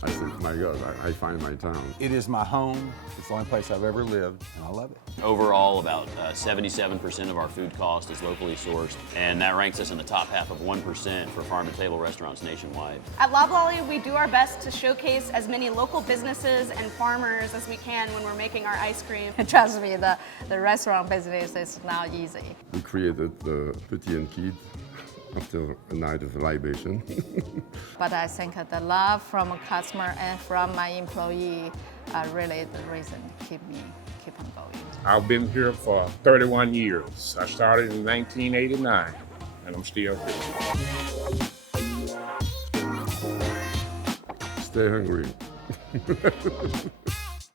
I said, my God, I find my town. It is my home. It's the only place I've ever lived, and I love it. Overall, about 77% of our food cost is locally sourced, and that ranks us in the top half of 1% for farm-to-table restaurants nationwide. At Loblolly, we do our best to showcase as many local businesses and farmers as we can when we're making our ice cream. Trust me, the restaurant business is not easy. We created the Petit and Kid after a night of libation. But I think the love from a customer and from my employee are really the reason to keep on going. I've been here for 31 years. I started in 1989, and I'm still here. Stay hungry.